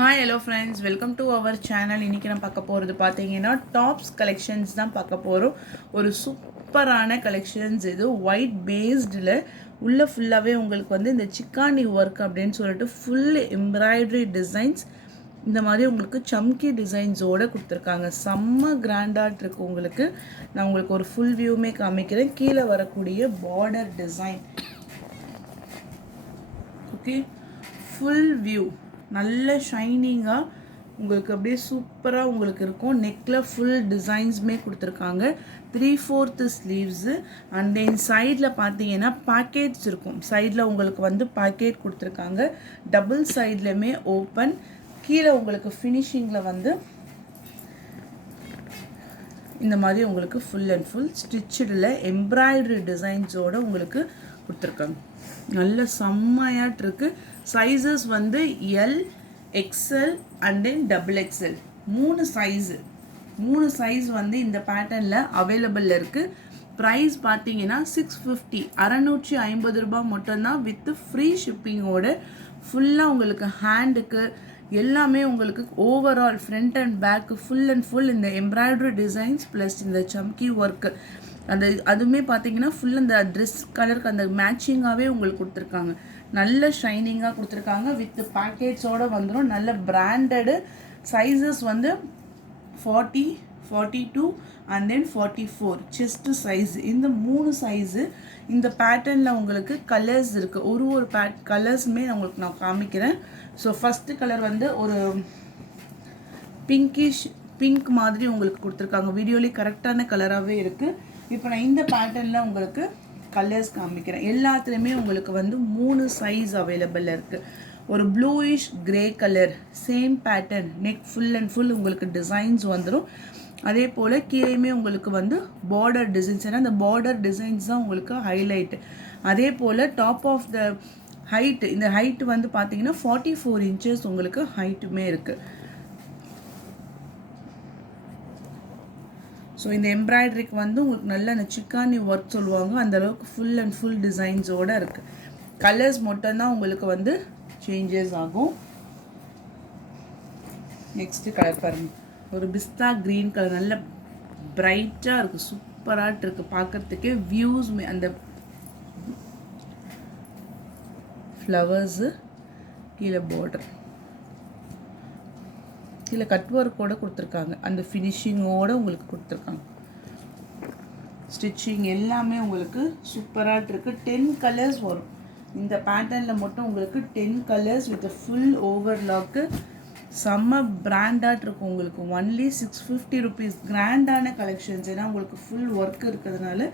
Hi hello friends, welcome to our channel. இன்றைக்கி நான் பார்க்க போகிறது பார்த்தீங்கன்னா டாப்ஸ் கலெக்ஷன்ஸ் தான் பார்க்க போகிறோம். ஒரு சூப்பரான கலெக்ஷன்ஸ் இது. ஒயிட் பேஸ்டில் உள்ளே ஃபுல்லாகவே உங்களுக்கு வந்து இந்த சிக்கானி ஒர்க் அப்படின்னு சொல்லிட்டு ஃபுல் எம்ப்ராய்டரி டிசைன்ஸ் இந்த மாதிரி உங்களுக்கு சம்கி டிசைன்ஸோடு கொடுத்துருக்காங்க. செம்ம கிராண்டாக இருக்குது உங்களுக்கு. நான் உங்களுக்கு ஒரு ஃபுல் வியூமே காமிக்கிறேன். கீழே வரக்கூடிய border design okay, full view நல்ல ஷைனிங்காக உங்களுக்கு அப்படியே சூப்பராக உங்களுக்கு இருக்கும். நெக்கில் ஃபுல் டிசைன்ஸுமே கொடுத்துருக்காங்க. 3/4 ஸ்லீவ்ஸு அண்ட் தென் சைடில் பார்த்தீங்கன்னா பேக்கெட்ஸ் இருக்கும். சைடில் உங்களுக்கு வந்து பேக்கெட் கொடுத்துருக்காங்க. டபுள் சைட்லையுமே ஓப்பன். கீழே உங்களுக்கு ஃபினிஷிங்கில் வந்து இந்த மாதிரி உங்களுக்கு ஃபுல் அண்ட் ஃபுல் ஸ்டிச்சில் எம்ப்ராய்டரி டிசைன்ஸோடு உங்களுக்கு கொடுத்துருக்காங்க. நல்ல செம்மையாட்டு இருக்குது. சைஸஸ் வந்து L, XL and then XXL மூணு சைஸ் வந்து இந்த பேட்டர்னில் அவைலபிளில் இருக்குது. ப்ரைஸ் பார்த்தீங்கன்னா 650 650 ரூபாய் மட்டும்தான் வித் ஃப்ரீ ஷிப்பிங்கோடு. ஃபுல்லாக உங்களுக்கு ஹேண்டுக்கு எல்லாமே உங்களுக்கு overall front and back full and full இந்த எம்ப்ராய்டரி டிசைன்ஸ் ப்ளஸ் இந்த சம்கி ஒர்க்கு அந்த அதுவுமே பார்த்தீங்கன்னா ஃபுல் அந்த ட்ரெஸ் கலருக்கு அந்த மேட்சிங்காகவே உங்களுக்கு கொடுத்துருக்காங்க. நல்ல ஷைனிங்காக கொடுத்துருக்காங்க. வித் பேக்கெட்ஸோடு வந்துடும். நல்ல பிராண்டடு. சைஸஸ் வந்து 40, 42 அண்ட் தென் 44 செஸ்ட்டு சைஸ். இந்த 3 சைஸு இந்த பேட்டர்னில் உங்களுக்கு கலர்ஸ் இருக்குது. ஒரு கலர்ஸுமே உங்களுக்கு நான் காமிக்கிறேன். ஸோ ஃபஸ்ட்டு கலர் வந்து ஒரு பிங்க் மாதிரி உங்களுக்கு கொடுத்துருக்காங்க. வீடியோலேயே கரெக்டான கலராகவே இருக்குது. இப்போ நான் இந்த பேட்டர்னில் உங்களுக்கு கலர்ஸ் காமிக்கிறேன். எல்லாத்துலேயுமே உங்களுக்கு வந்து 3 சைஸ் அவைலபிள் இருக்குது. ஒரு bluish grey colour, same pattern, neck full and full உங்களுக்கு டிசைன்ஸ் வந்துடும். அதே போல் கீழேயுமே உங்களுக்கு வந்து பார்டர் டிசைன்ஸ், ஏன்னா அந்த பார்டர் டிசைன்ஸ் தான் உங்களுக்கு ஹைலைட்டு. அதே போல் டாப் ஆஃப் த ஹைட், இந்த ஹைட் வந்து பார்த்தீங்கன்னா 44 இன்ச்சஸ் உங்களுக்கு ஹைட்டுமே இருக்குது. ஸோ இந்த எம்ப்ராய்டரிக்கு வந்து உங்களுக்கு நல்ல அந்த சிக்கானி ஒர்க் சொல்லுவாங்க, அந்தளவுக்கு ஃபுல் அண்ட் ஃபுல் டிசைன்ஸோடு இருக்குது. கலர்ஸ் மட்டும்தான் உங்களுக்கு வந்து சேஞ்சஸ் ஆகும். நெக்ஸ்ட்டு கலர் பாருங்கள், ஒரு பிஸ்தா க்ரீன் கலர், நல்ல பிரைட்டாக இருக்குது, சூப்பராக இருக்குது பார்க்குறதுக்கே. வியூஸுமே அந்த ஃப்ளவர்ஸு, கீழே பார்டர், கீழே கட் ஒர்க்கோடு கொடுத்துருக்காங்க. அந்த ஃபினிஷிங்கோடு உங்களுக்கு கொடுத்துருக்காங்க. ஸ்டிச்சிங் எல்லாமே உங்களுக்கு சூப்பராக இருக்குது. 10 கலர்ஸ் வரும் இந்த பேட்டர்னில் மட்டும். உங்களுக்கு 10 கலர்ஸ் வித் ஃபுல் ஓவர்லாக்கு. செம்ம பிராண்டாக இருக்கும் உங்களுக்கு. Only 650 rupees. கிராண்டான கலெக்ஷன்ஸ், ஏன்னா உங்களுக்கு ஃபுல் ஒர்க் இருக்கிறதுனால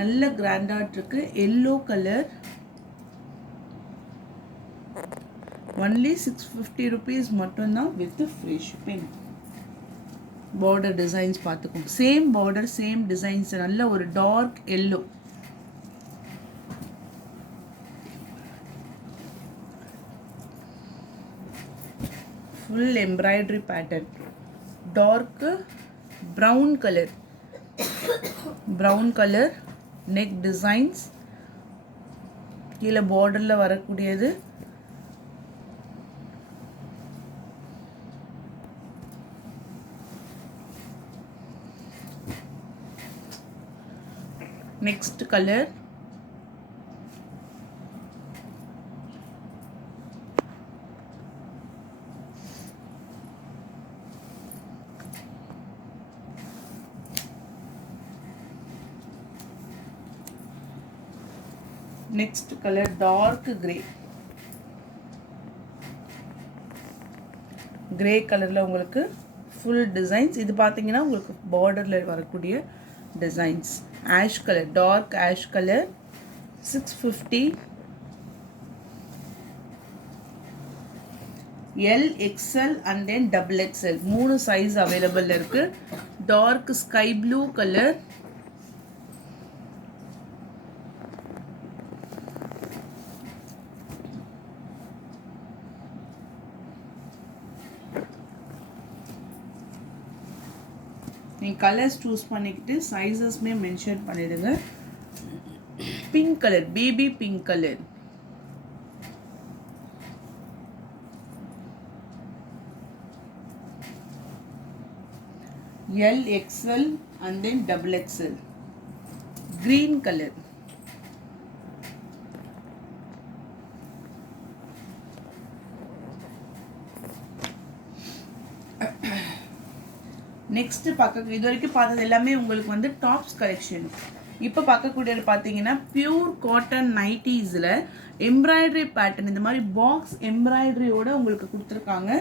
நல்ல கிராண்டாக இருக்குது. எல்லோ கலர், ஒன்லி 650 ருபீஸ் மட்டும்தான் with free shipping. Border designs பார்த்துக்கோங்க. Same border, same designs. நல்ல ஒரு dark yellow, full embroidery pattern. Dark brown colour neck designs. கீழே பார்டரில் வரக்கூடியது next color, next color dark grey கலரில் உங்களுக்கு ஃபுல் டிசைன்ஸ். இது பார்த்தீங்கன்னா உங்களுக்கு பார்டரில் வரக்கூடிய designs. Ash colour, dark ash colour, 650. L, XL and then XXL 3 size available இருக்குது. டார்க் ஸ்கை ப்ளூ கலர், நீங்கள் கலர்ஸ் சூஸ் பண்ணிக்கிட்டு சைஸஸ்மே மென்ஷன் பண்ணிடுங்க. Pink colour, baby pink colour, L XL and then double XL. Green color. Next பார்க்க இது வரைக்கும் பார்த்தது எல்லாமே உங்களுக்கு வந்து டாப்ஸ் கலெக்ஷன். இப்போ பார்க்கக்கூடியது பார்த்தீங்கன்னா பியூர் காட்டன் நைட்டிஸில் எம்ப்ராய்டரி பேட்டர்ன், இந்த மாதிரி பாக்ஸ் எம்ப்ராய்டரியோட உங்களுக்கு கொடுத்துருக்காங்க.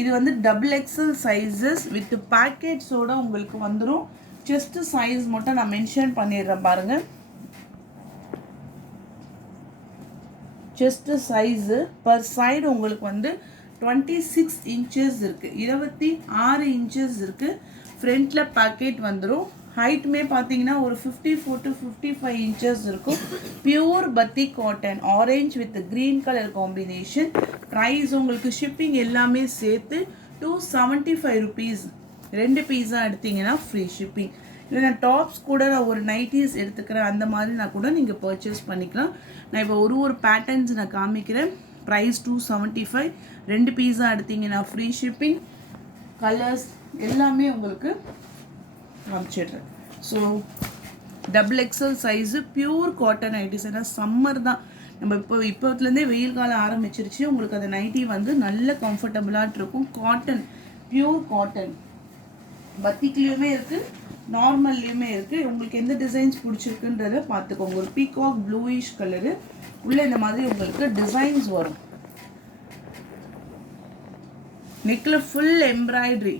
இது வந்து டபுள் எக்ஸல் சைஸஸ் வித் பேக்கெட்ஸோட உங்களுக்கு வந்துடும். செஸ்ட் சைஸ் மட்டும் நான் மென்ஷன் பண்ணிடுறேன் பாருங்க. செஸ்ட் சைஸு பர் சைடு உங்களுக்கு வந்து 26 inches இருக்குது, 26 inches இருக்குது. ஃப்ரண்ட்டில் பேக்கெட் வந்துடும். ஹைட்டுமே பார்த்தீங்கன்னா ஒரு 54 to 55 inches இருக்கும். பியூர் பத்தி cotton orange with green colour combination. Price உங்களுக்கு ஷிப்பிங் எல்லாமே சேர்த்து 275 rupees. 2 பீஸாக எடுத்தீங்கன்னா ஃப்ரீ ஷிப்பிங். இல்லை நான் டாப்ஸ் கூட நான் ஒரு நைட்டிஸ் எடுத்துக்கிறேன், அந்த மாதிரி நான் கூட நீங்கள் பர்ச்சேஸ் பண்ணிக்கலாம். நான் இப்போ ஒரு பேட்டர்ன்ஸ் நான் காமிக்கிறேன். ப்ரைஸ் 275. 2 பீஸாக எடுத்தீங்கன்னா ஃப்ரீ ஷிப்பிங். கலர்ஸ் எல்லாமே உங்களுக்கு காமிச்சிடுறேன். So double XL size pure cotton nighties. ஏன்னா சம்மர் தான், நம்ம இப்போத்துலேருந்தே வெயில் காலம் ஆரம்பிச்சிருச்சு. உங்களுக்கு அந்த நைட்டி வந்து நல்ல கம்ஃபர்டபுளாக இருக்கும். காட்டன், பியூர் காட்டன், பத்திக்லேயுமே இருக்குது, நார்மல்லையுமே இருக்குது. உங்களுக்கு எந்த டிசைன்ஸ் பிடிச்சிருக்குன்றதை பார்த்துக்கோங்க. ஒரு பீகாக் ப்ளூயிஷ் கலரு உள்ளே இந்த மாதிரி உங்களுக்கு டிசைன்ஸ் வரும். நெக்கில் ஃபுல் எம்ப்ராய்டரி.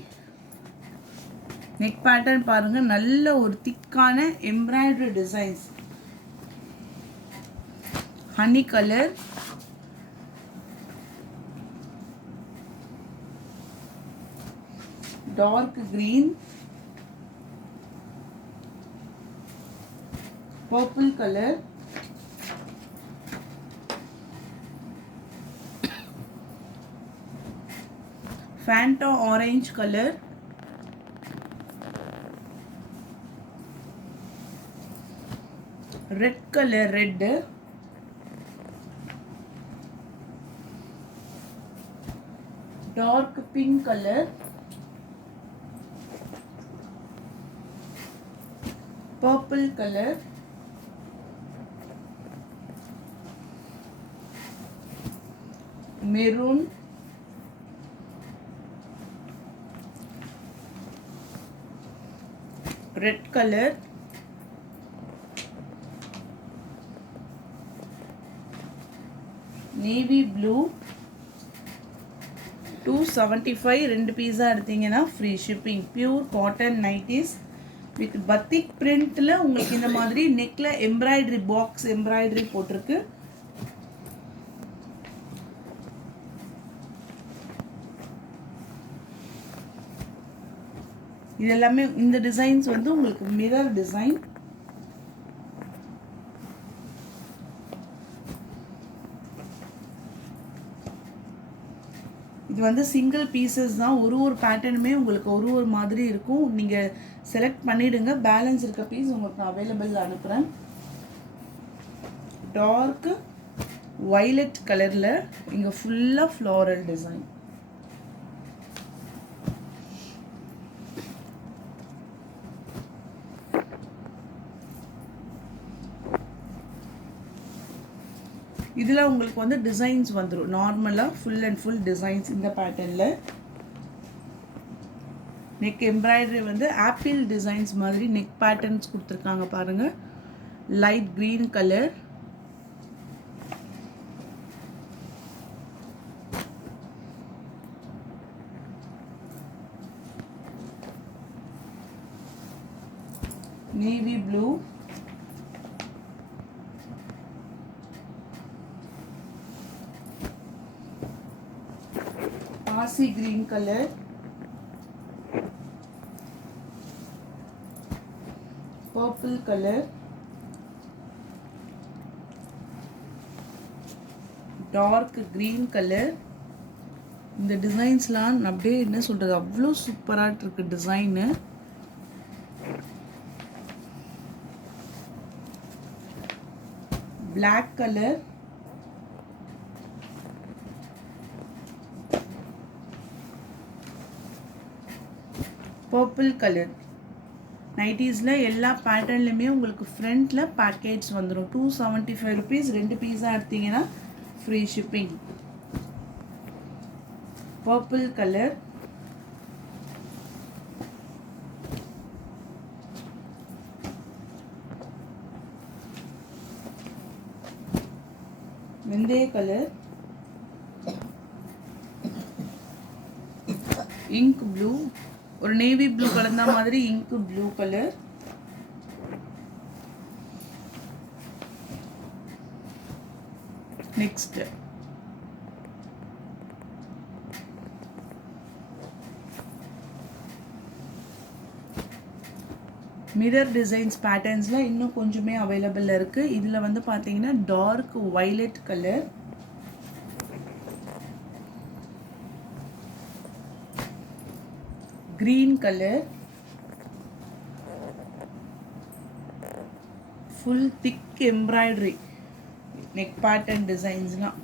நெக் பேட்டர்ன் பாருங்க, நல்ல ஒரு திக்கான embroidery designs. Honey colour, dark green, purple colour, Fanta orange colour, red colour, red, dark pink colour, purple colour, maroon, red colour, navy blue. 275. 2 பீஸாக எடுத்தீங்கன்னா free shipping. Pure cotton nighties with batik பிரிண்டில் உங்களுக்கு இந்த மாதிரி நெக்கில் embroidery box embroidery போட்டிருக்கு. இது எல்லாமே இந்த டிசைன்ஸ் வந்து உங்களுக்கு மிரர் டிசைன். இது வந்து சிங்கிள் பீசஸ் தான். ஒரு பேட்டர்னுமே உங்களுக்கு ஒரு மாதிரி இருக்கும். நீங்கள் செலக்ட் பண்ணிவிடுங்க. பேலன்ஸ் இருக்க பீஸ் உங்களுக்கு நான் அவைலபிள் அனுப்புகிறேன். டார்க் வைலட் கலரில் இங்கே ஃபுல்லாக ஃப்ளாரல் டிசைன். இதில் உங்களுக்கு வந்து டிசைன்ஸ் வந்துடும். நார்மலாக ஃபுல் அண்ட் ஃபுல் டிசைன்ஸ் இந்த பேட்டர்னில். நெக் எம்ப்ராய்டரி வந்து ஆப்பிள் டிசைன்ஸ் மாதிரி நெக் பேட்டர்ன்ஸ் கொடுத்துருக்காங்க பாருங்கள். Light green colour, navy blue, பாசி green colour, purple colour, dark green colour. இந்த டிசைன்ஸ்லாம் அப்படியே என்ன சொல்கிறது, அவ்வளோ சூப்பராக இருக்குது design. Black colour, purple colour நைட்டிஸில் எல்லா பேட்டர்ன்லையுமே உங்களுக்கு ஃப்ரண்ட்டில் பேக்கேஜ் வந்துடும். 275 rupees. 2 பீஸாக எடுத்தீங்கன்னா ஃப்ரீ ஷிப்பிங். பர்பிள் கலர் வெந்தய கலர், இங்க் ப்ளூ, ஒரு நேவி ப்ளூ கலந்த மாதிரி ink blue colour, next mirror designs பேட்டர்ன்ஸில் இன்னும் கொஞ்சமே அவைலபிள் இருக்குது. இதில் வந்து பார்த்தீங்கன்னா dark violet colour, green colour, full thick embroidery neck pattern டிசைன்ஸ்லாம்,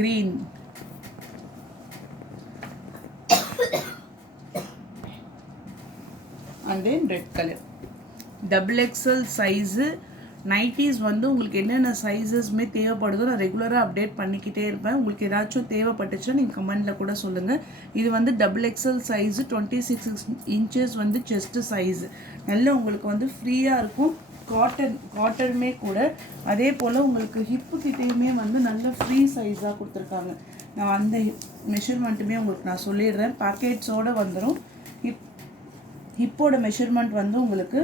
green, and then red color. Double XL size nighties வந்து உங்களுக்கு என்னென்ன சைஸஸ்மே தேவைப்படுதோ நான் ரெகுலராக அப்டேட் பண்ணிக்கிட்டே இருப்பேன். உங்களுக்கு ஏதாச்சும் தேவைப்பட்டுச்சுன்னா நீங்கள் கமெண்டில் கூட சொல்லுங்கள். இது வந்து டபுள் எக்ஸல் சைஸு 26 inches வந்து செஸ்ட்டு சைஸு. நல்ல உங்களுக்கு வந்து ஃப்ரீயாக இருக்கும். காட்டனுமே கூட. அதே போல் உங்களுக்கு ஹிப்பு கிட்டேயுமே வந்து நல்ல ஃப்ரீ சைஸாக கொடுத்துருக்காங்க. நான் அந்த மெஷர்மெண்ட்டுமே உங்களுக்கு நான் சொல்லிடுறேன். பேக்கெட்ஸோடு வந்துடும். ஹிப்போட மெஷர்மெண்ட் வந்து உங்களுக்கு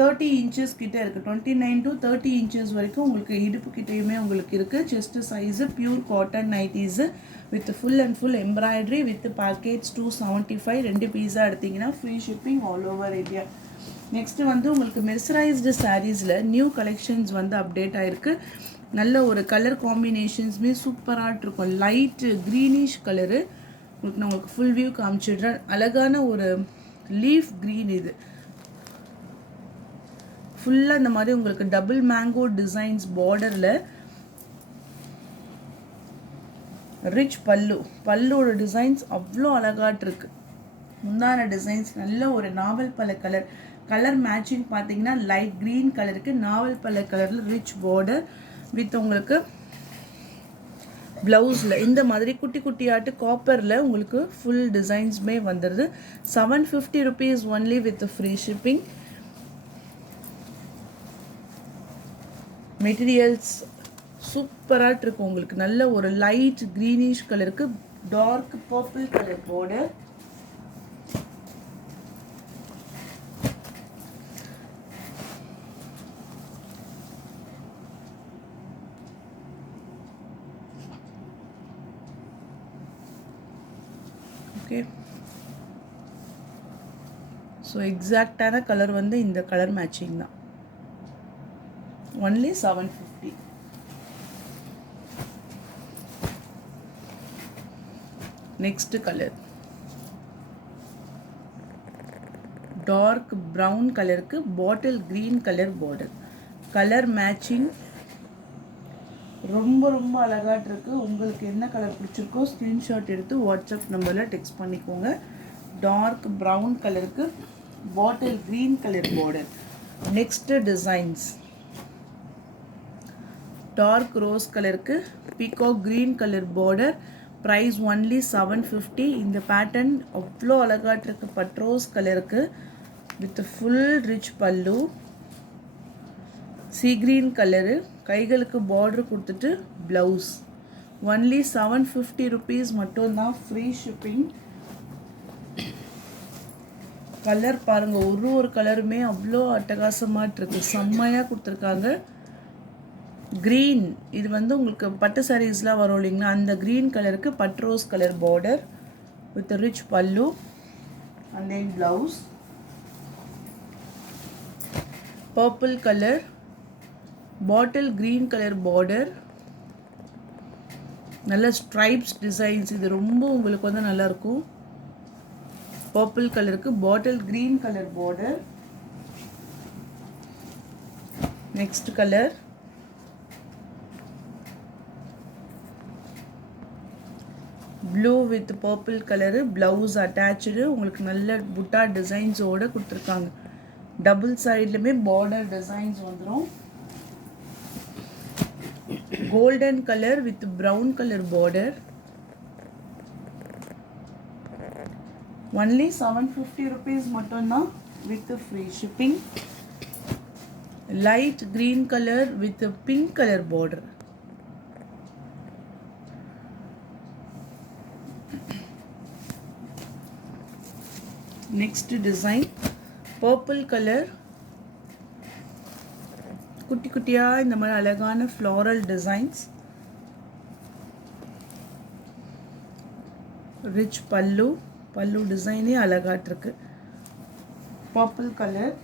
30 inches கிட்டே இருக்குது. 29 to 30 inches வரைக்கும் உங்களுக்கு இடுப்பு கிட்டேயுமே உங்களுக்கு இருக்குது. Chest size pure cotton nighties with full and full embroidery with package 275. 2 பீஸாக எடுத்திங்கன்னா free shipping all over India. Next வந்து உங்களுக்கு மெர்சரைஸ்டு சாரீஸில் நியூ கலெக்ஷன்ஸ் வந்து அப்டேட் ஆகிருக்கு. நல்ல ஒரு கலர் காம்பினேஷன்ஸுமே சூப்பராக இருக்கும். லைட்டு க்ரீனிஷ் கலரு உங்களுக்கு நான் உங்களுக்கு ஃபுல் வியூ காமிச்சிடுறேன். அழகான ஒரு லீஃப் க்ரீன். இது ஃபுல்லாக இந்த மாதிரி உங்களுக்கு டபுள் மேங்கோ டிசைன்ஸ் பார்டரில் ரிச் பல்லோட டிசைன்ஸ் அவ்வளோ அழகாட்டிருக்கு. முந்தான டிசைன்ஸ் நல்ல ஒரு நாவல் பல கலர் மேட்சிங் பார்த்தீங்கன்னா லைட் க்ரீன் கலருக்கு நாவல் பல கலரில் ரிச் பார்டர் வித் உங்களுக்கு ப்ளவுஸில் இந்த மாதிரி குட்டி குட்டியாட்டு காப்பரில் உங்களுக்கு ஃபுல் டிசைன்ஸுமே வந்துடுது. 750 rupees only with free shipping. Materials சூப்பராக இருக்கும். உங்களுக்கு நல்ல ஒரு லைட் க்ரீனிஷ் கலருக்கு dark purple colour border. Okay, so எக்ஸாக்டான கலர் வந்து இந்த கலர் மேட்சிங் தான். Only 750. Next colour dark brown கலருக்கு bottle green colour border. Colour matching ரொம்ப ரொம்ப அழகாட்டு இருக்குது. உங்களுக்கு என்ன கலர் பிடிச்சிருக்கோ ஸ்க்ரீன்ஷாட் எடுத்து வாட்ஸ்அப் நம்பரில் டெக்ஸ்ட் பண்ணிக்கோங்க. டார்க் ப்ரௌன் கலருக்கு bottle green colour border. Next designs dark rose கலருக்கு peacock green colour border. Price only 750. இந்த பேட்டர்ன் அவ்வளோ அழகாட்டிருக்கு. பட்ரோஸ் கலருக்கு வித் ஃபுல் ரிச் பல்லு. சீ க்ரீன் கலரு கைகளுக்கு பார்டர் கொடுத்துட்டு ப்ளவுஸ். ஒன்லி 750 rupees மட்டும்தான் ஃப்ரீ ஷிப்பிங். கலர் பாருங்கள், ஒரு கலருமே அவ்வளோ அட்டகாசமாட்டு இருக்குது. செம்மையாக கொடுத்துருக்காங்க. க்ரீன் இது வந்து உங்களுக்கு பட்டு சாரீஸ்லாம் வரும் இல்லைங்களா, அந்த க்ரீன் கலருக்கு பட்ரோஸ் colour border with rich pallu and then blouse. Purple colour bottle green colour border. நல்ல ஸ்ட்ரைப்ஸ் டிசைன்ஸ். இது ரொம்ப உங்களுக்கு வந்து நல்லாயிருக்கும். பர்பிள் கலருக்கு bottle green colour border. Next colour blue with purple colour, blouse attach, உங்களுக்கு நல்ல புட்டா டிசைன்ஸோடு கொடுத்துருக்காங்க. டபுள் சைட்லையுமே பார்டர் டிசைன்ஸ் வந்துடும். Golden colour with brown colour border. Only 750 rupees மட்டும்தான் with free shipping. Light green colour with pink colour border. Next design purple colour, குட்டி குட்டியாக இந்த மாதிரி அழகான ஃப்ளாரல் டிசைன்ஸ். ரிச் பல்லு, பல்லு டிசைனே அழகாட்டிருக்கு. Purple colour.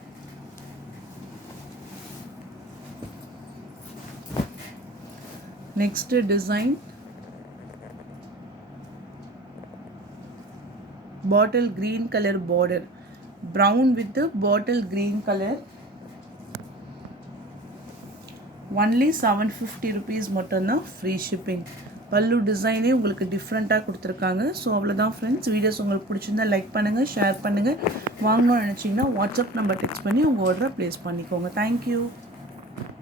Next design bottle green color border, brown with the bottle green color. only 750 rupees மட்டும்தான் ஃப்ரீ ஷிப்பிங். பல்லு டிசைனே உங்களுக்கு டிஃப்ரெண்ட்டாக கொடுத்துருக்காங்க. ஸோ அவ்வளோதான் ஃப்ரெண்ட்ஸ். வீடியோஸ் உங்களுக்கு பிடிச்சிருந்தா லைக் பண்ணுங்கள், ஷேர் பண்ணுங்கள். வாங்கணும்னு நினச்சிங்கன்னா வாட்ஸ்அப் நம்பர் டெக்ஸ்ட் பண்ணி உங்கள் ஆர்டரை ப்ளேஸ் பண்ணிக்கோங்க. தேங்க்யூ.